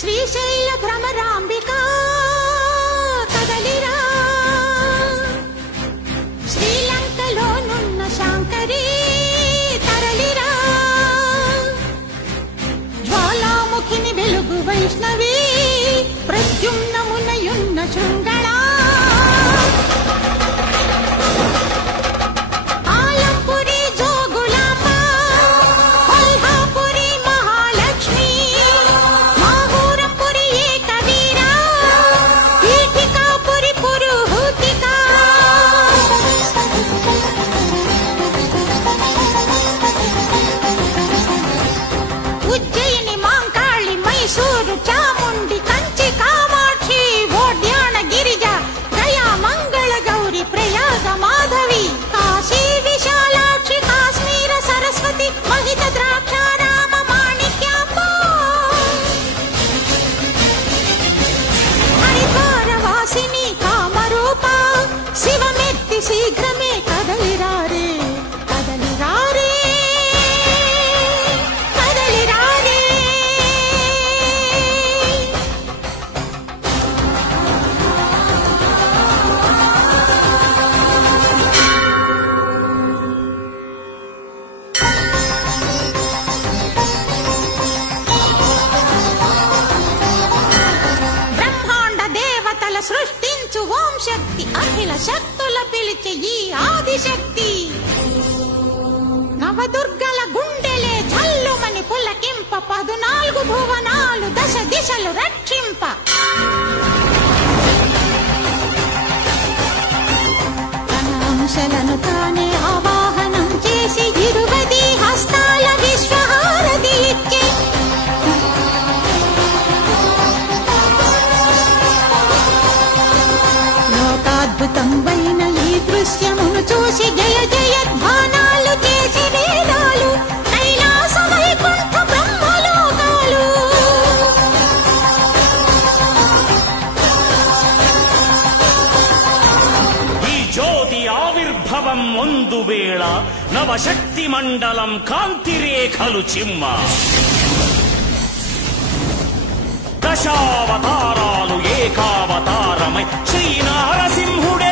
శ్రీశైల భ్రమరాంబికా కదలిరా, శ్రీలంకలోనున్న శాంకరీ తరలిరా, జ్వాలాముఖిని వెలుగు వైష్ణవి ప్రద్యుమ్నమునయున్న శృంగళా, చాముండి కంచి కామాక్షి ఓడ్యాన గిరిజ గయా మంగళ గౌరి ప్రయాగ మాధవి కాశీ విశాలాక్షి కాశ్మీర సరస్వతి మహిత ద్రాక్షారామ మాణిక్యాంబ హరిద్వార వాసిని కామరూప శివమెత్తి శీఘ్రమే కదలిరారే కదలిరారే కదలిరారే. సృష్టించు ఓం శక్తి అఖిల శక్తుల పిలిచే ఈ ఆదిశక్తి, నవదుర్గల గుండెలే జల్లుమని పులకింప 14 భువనాలు దశ దిశలు రక్షింప, తన అంశలను తానే ఆవాహనం చేసి 20 హస్తాల విశ్వహారతి ఇచ్చే అద్భుతమైన ఈ దృశ్యమును చూసి జయ జయధ్వానాలు చేసి వేదాలు కైలాస వైకుంఠ బ్రహ్మలోకాలు, ఈ జ్యోతి ఆవిర్భవం ముందు వేళ నవశక్తి మండలం కాంతిరేఖలు చిమ్మ, దశావతారాలు ఏకావతారమై శ్రీ నారసింహుడే